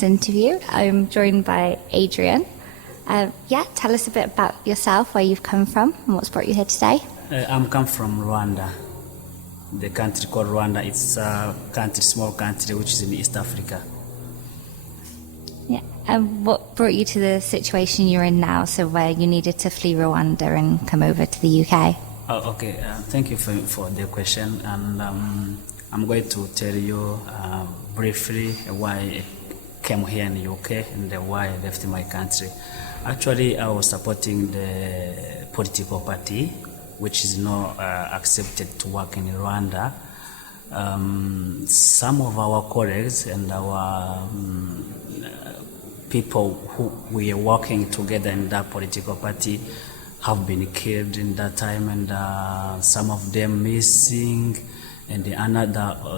week's interview. I'm joined by Adrian. Tell us a bit about yourself, where you've come from, and what's brought you here today. I'm come from Rwanda. The country called Rwanda. It's a country, small country, which is in East Africa. Yeah. And what brought you to the situation you're in now, so where you needed to flee Rwanda and come over to the UK? Okay. Thank you for the question. And I'm going to tell you briefly why I came here in the UK and why I left my country. Actually, I was supporting the political party, which is not accepted to work in Rwanda. Some of our colleagues and our people who we are working together in that political party have been killed in that time, and some of them missing, and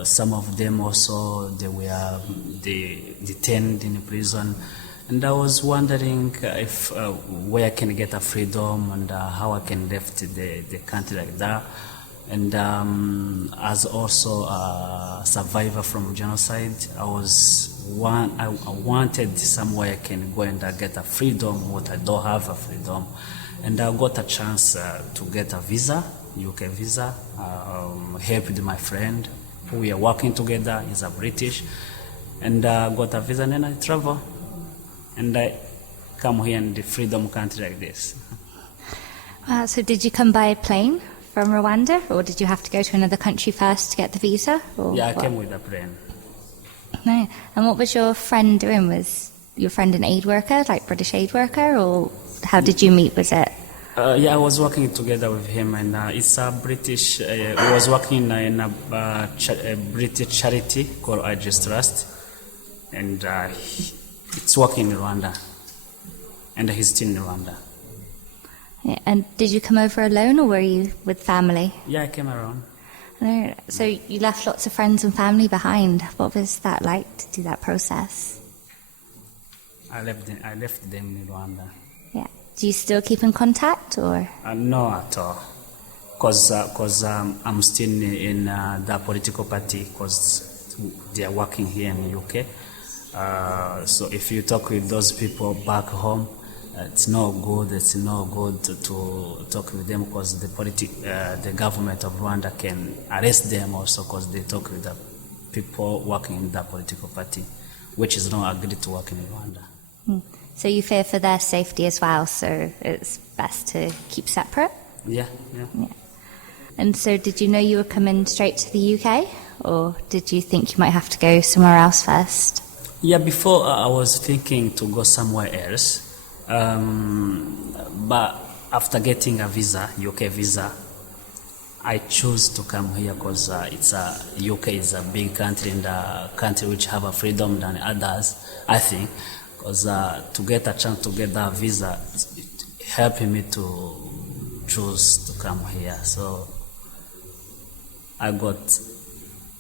some of them also they were detained in prison. And I was wondering if where I can get a freedom and how I can left the country like that. And as also a survivor from genocide, I wanted somewhere I can go and get a freedom, what I don't have a freedom. And I got a chance to get a visa, UK visa, helped with my friend who we are working together. He's a British, and got a visa, and then I travel. And I come here in the freedom country like this. So did you come by plane from Rwanda, or did you have to go to another country first to get the visa? Yeah, I came with a plane. No. And what was your friend doing? Was your friend an aid worker, like British aid worker, or how did you meet? Was it? I was working together with him, and it's a British. We was working in a British charity called I Just Trust, and it's working in Rwanda, and he's still in Rwanda. Yeah, and did you come over alone, or were you with family? Yeah, I came around. No, so you left lots of friends and family behind. What was that like to do that process? I left them in Rwanda. Yeah. Do you still keep in contact, or? No, at all. Because I'm still in the political party, because they are working here in the UK. So if you talk with those people back home, it's no good. It's no good to talk with them, because the government of Rwanda can arrest them also, because they talk with the people working in that political party, which is not agreed to work in Rwanda. So you fear for their safety as well, so it's best to keep separate? Yeah. And so did you know you were coming straight to the UK, or did you think you might have to go somewhere else first? Yeah, before I was thinking to go somewhere else, but after getting a visa, UK visa, I chose to come here because UK is a big country, and a country which have a freedom than others, I think. Because to get a chance to get that visa, it helped me to choose to come here. So I got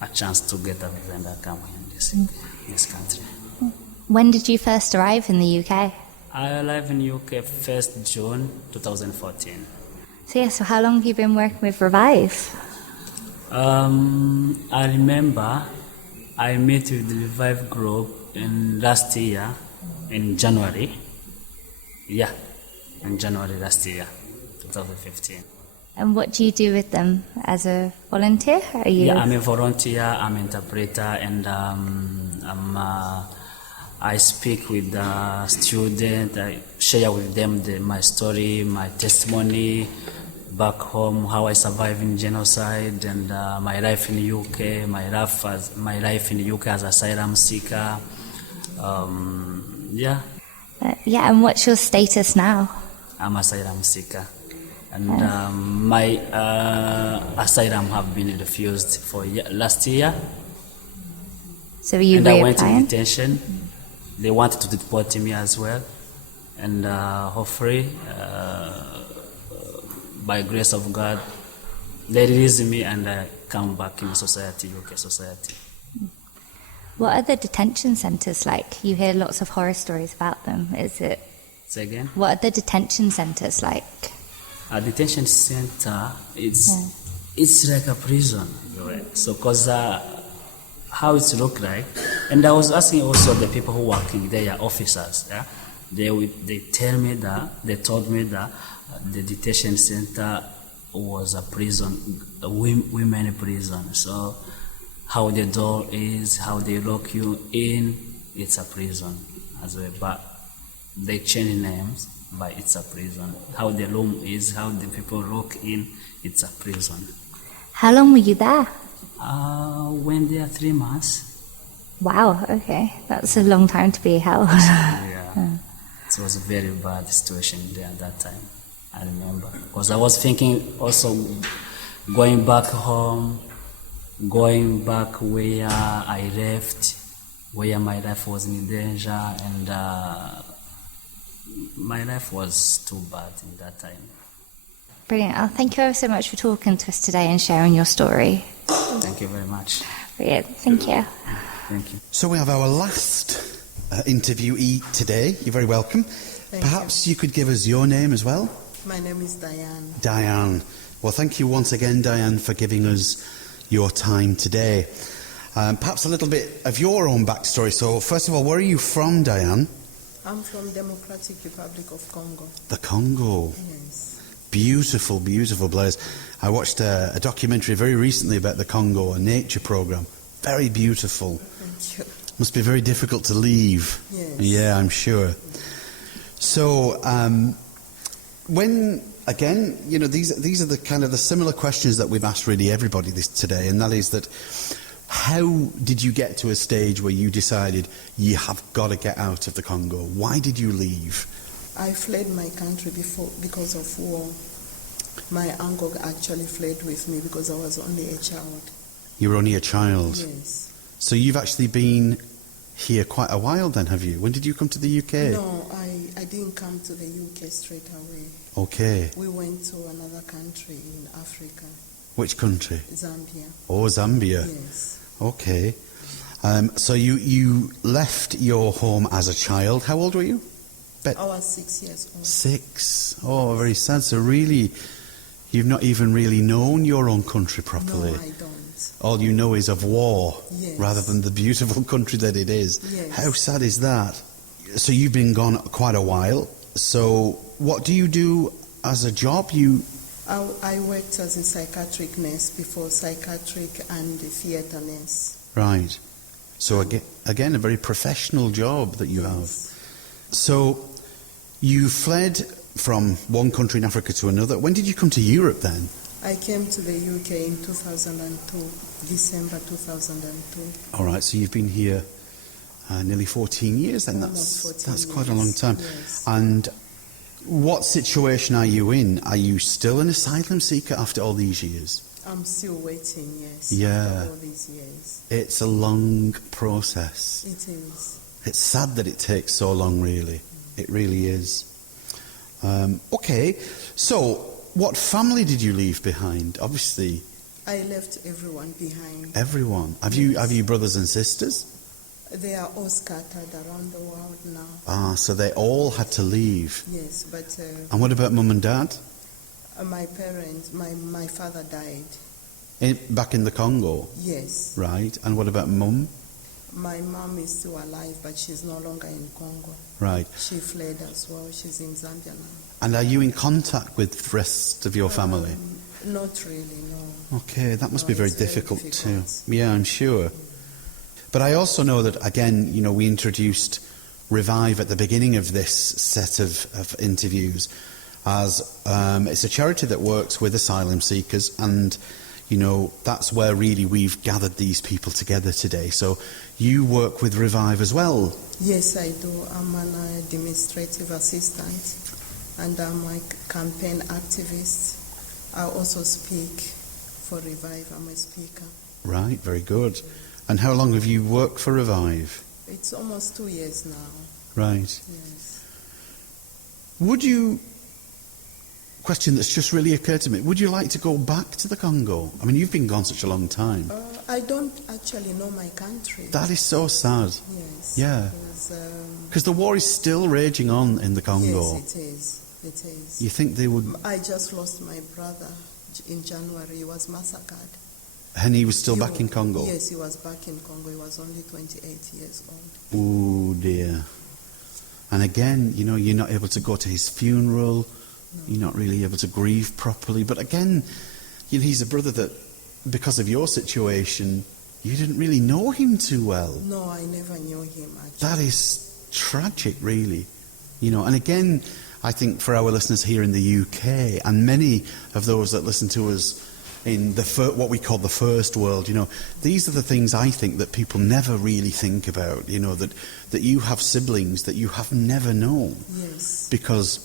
a chance to get a visa, and I come here in this country. When did you first arrive in the UK? I arrived in the UK 1st June 2014. So how long have you been working with Revive? I remember I met with the Revive group last year in January. Yeah, in January last year, 2015. And what do you do with them as a volunteer? Yeah, I'm a volunteer, I'm an interpreter, and I speak with the students, I share with them my story, my testimony back home, how I survived in genocide, and my life in the UK, my life in the UK as asylum seeker. And what's your status now? I'm asylum seeker, and my asylum have been refused for last year. So you and I went in detention. They wanted to deport me as well, and hopefully, by grace of God, they release me and I come back in society, UK society. What are the detention centres like? You hear lots of horror stories about them. Say again? What are the detention centres like? A detention centre, it's like a prison. So, because how it look like, And I was asking also the people who working there, officers. Yeah, they told me that the detention center was a prison, a women prison. So how the door is, how they lock you in, it's a prison as well. But they change names, but it's a prison. How the room is, how the people lock in, it's a prison. How long were you there? When they are 3 months. Wow, okay. That's a long time to be held. Yeah. It was a very bad situation there at that time. I remember. Because I was thinking also going back home, going back where I left, where my life was in danger, and my life was too bad in that time. Brilliant. Oh, thank you ever so much for talking to us today and sharing your story. Thank you very much. Brilliant. Thank you. Thank you. So we have our last interviewee today. You're very welcome. Perhaps you could give us your name as well? My name is Diane. Diane. Well, thank you once again, Diane, for giving us your time today. Perhaps a little bit of your own backstory. So, first of all, where are you from, Diane? I'm from Democratic Republic of Congo. The Congo. Yes. Beautiful, beautiful place. I watched a documentary very recently about the Congo, a nature program. Very beautiful. Thank you. Must be very difficult to leave. Yes. Yeah, I'm sure. So, when, again, you know, these are the kind of the similar questions that we've asked really everybody today, and that is that how did you get to a stage where you decided you have got to get out of the Congo? Why did you leave? I fled my country because of war. My uncle actually fled with me because I was only a child. You were only a child? Yes. So you've actually been here quite a while then, have you? When did you come to the UK? No, I didn't come to the UK straight away. Okay. We went to another country in Africa. Which country? Zambia. Oh, Zambia. Yes. Okay. So you left your home as a child. How old were you? I was 6 years old. 6. Oh, very sad. So really, you've not even really known your own country properly. No, I don't. All you know is of war, Yes. rather than the beautiful country that it is. Yes. How sad is that? So you've been gone quite a while. So what do you do as a job? I worked as a psychiatric nurse before, psychiatric and theatre nurse. Right. So again, a very professional job that you have. Yes. So you fled from one country in Africa to another. When did you come to Europe then? I came to the UK in 2002, December 2002. All right, so you've been here nearly 14 years then. Almost 14 That's quite a years, long time. yes. And what situation are you in? Are you still an asylum seeker after all these years? I'm still waiting, yes, Yeah. after all these years. It's a long process. It is. It's sad that it takes so long, really. It really is. Okay, so what family did you leave behind? Obviously, I left everyone behind. everyone. Have Yes. you brothers and sisters? They are all scattered around the world now. Ah, so they all had to leave. Yes, but And what about mum and dad? my parents, my father died. Back in the Congo, Yes. right? And what about mum? My mom is still alive, but she's no longer in Congo. Right. She fled as well. She's in Zambia now. And are you in contact with the rest of your family? Not really, no. Okay, that must No, be very it's very difficult difficult. too. Yeah, I'm sure. But I also know that, again, you know, we introduced Revive at the beginning of this set of interviews as it's a charity that works with asylum seekers, and you know, that's where really we've gathered these people together today. So you work with Revive as well? Yes, I do. I'm an administrative assistant and I'm a campaign activist. I also speak for Revive. I'm a speaker. Right, very good. And how long have you worked for Revive? It's almost 2 years now. Right. Yes. Would you... Question that's just really occurred to me. Would you like to go back to the Congo? I mean, you've been gone such a long time. I don't actually know my country. That is so sad. Yes. Yeah. Because, Because the war is still raging on in the Congo. yes, it is. It is. You think they would... I just lost my brother in January. He was massacred. And he was still back in Congo? Yes, he was back in Congo. He was only 28 years old. Oh dear. And again, you know, you're not able to go to his funeral. No. You're not really able to grieve properly. But again, you know, he's a brother that, because of your situation, you didn't really know him too well. No, I never knew him, actually. That is tragic, really. You know, and again, I think for our listeners here in the UK, and many of those that listen to us in the what we call the first world, you know, these are the things I think that people never really think about, you know, that you have siblings that you have never known. Yes. Because,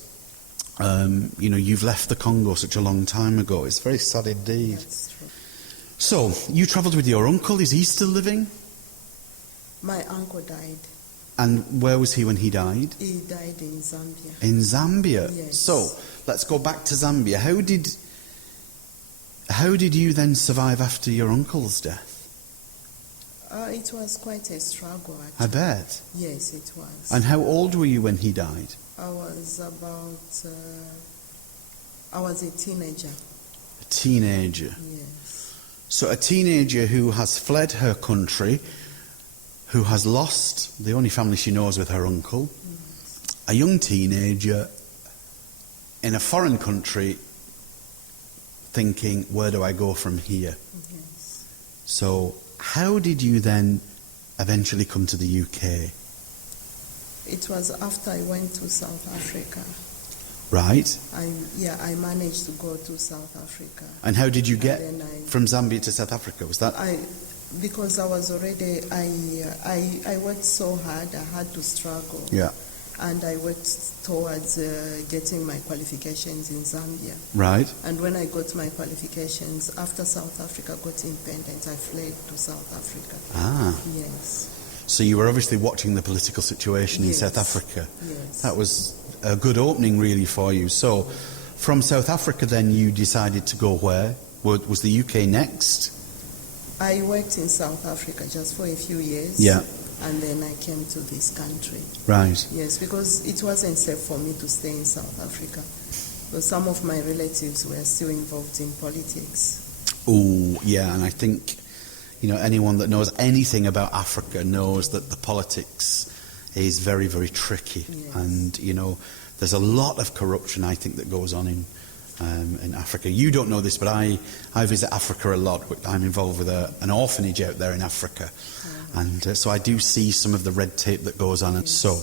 you know, you've left the Congo such a long time ago. It's very sad indeed. That's true. So, you travelled with your uncle. Is he still living? My uncle died. And where was he when he died? He died in Zambia. In Zambia? Yes. So, let's go back to Zambia. How did you then survive after your uncle's death? It was quite a struggle, actually. I bet. Yes, it was. And how old were you when he died? I was a teenager. A teenager. Yes. So a teenager who has fled her country, who has lost the only family she knows with her uncle, a young teenager in a foreign country thinking, where do I go from here? Yes. So how did you then eventually come to the UK? It was after I went to South Africa. Right. I managed to go to South Africa. And how did you get And then from Zambia to South Africa? Was that... Because I was already, I worked so hard, I had to struggle. Yeah. And I worked towards getting my qualifications in Zambia. Right. And when I got my qualifications, after South Africa got independent, I fled to South Africa. Ah. Yes. So you were obviously watching the political situation in Yes. South Africa. Yes. That was a good opening really for you. So from South Africa then you decided to go where? Was the UK next? I worked in South Africa just for a few years. Yeah. And then I came to this country. Right. Yes, because it wasn't safe for me to stay in South Africa. So some of my relatives were still involved in politics. Oh, yeah, and I think, you know, anyone that knows anything about Africa knows that the politics is very, very tricky. Yes. And, you know, there's a lot of corruption, I think, that goes on in Africa. You don't know this, but I visit Africa a lot. I'm involved with an orphanage out there in Africa. And so I do see some of the red tape that goes on. Yes. So,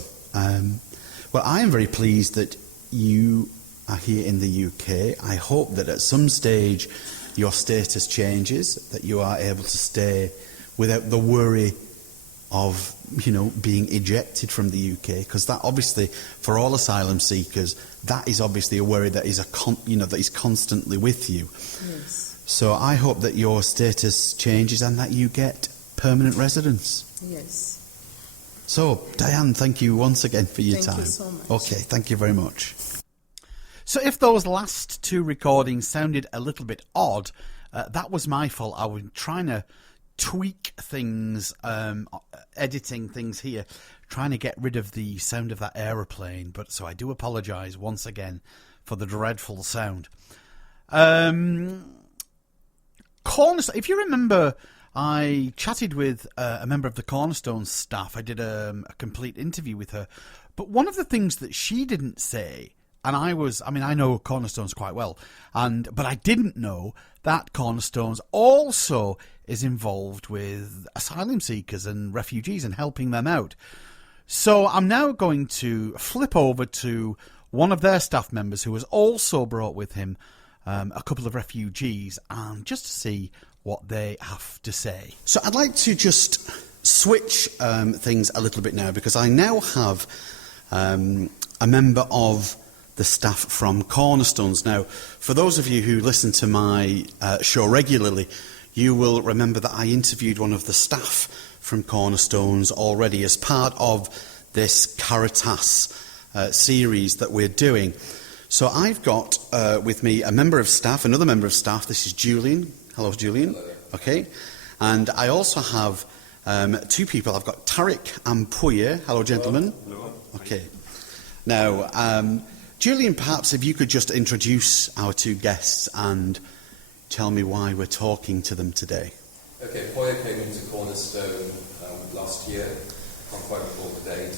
well, I am very pleased that you are here in the UK. I hope that at some stage your status changes, that you are able to stay without the worry of, you know, being ejected from the UK, because that obviously, for all asylum seekers, that is obviously a worry that is that is constantly with you. Yes. So I hope that your status changes and that you get permanent residence. Yes. So, Diane, thank you once again for your time. Thank you so much. Okay, thank you very much. So if those last two recordings sounded a little bit odd, that was my fault. I was trying to tweak things, editing things here, trying to get rid of the sound of that aeroplane. But so I do apologise once again for the dreadful sound. Cornerstone, if you remember, I chatted with a member of the Cornerstone staff. I did a complete interview with her. But one of the things that she didn't say, and I know Cornerstones quite well, but I didn't know that Cornerstones also is involved with asylum seekers and refugees and helping them out. So I'm now going to flip over to one of their staff members who has also brought with him a couple of refugees, just to see what they have to say. So I'd like to just switch things a little bit now, because I now have a member of the staff from Cornerstones. Now, for those of you who listen to my show regularly, you will remember that I interviewed one of the staff from Cornerstones already as part of this CARITAS series that we're doing. So I've got with me a member of staff, another member of staff. This is Julian. Hello, Julian. Hello. Okay. And I also have two people. I've got Tariq and Puye. Hello, gentlemen. Hello. Okay. Now, Julian, perhaps if you could just introduce our two guests and tell me why we're talking to them today. Okay, Hoya came into Cornerstone last year. Can't quite recall the date.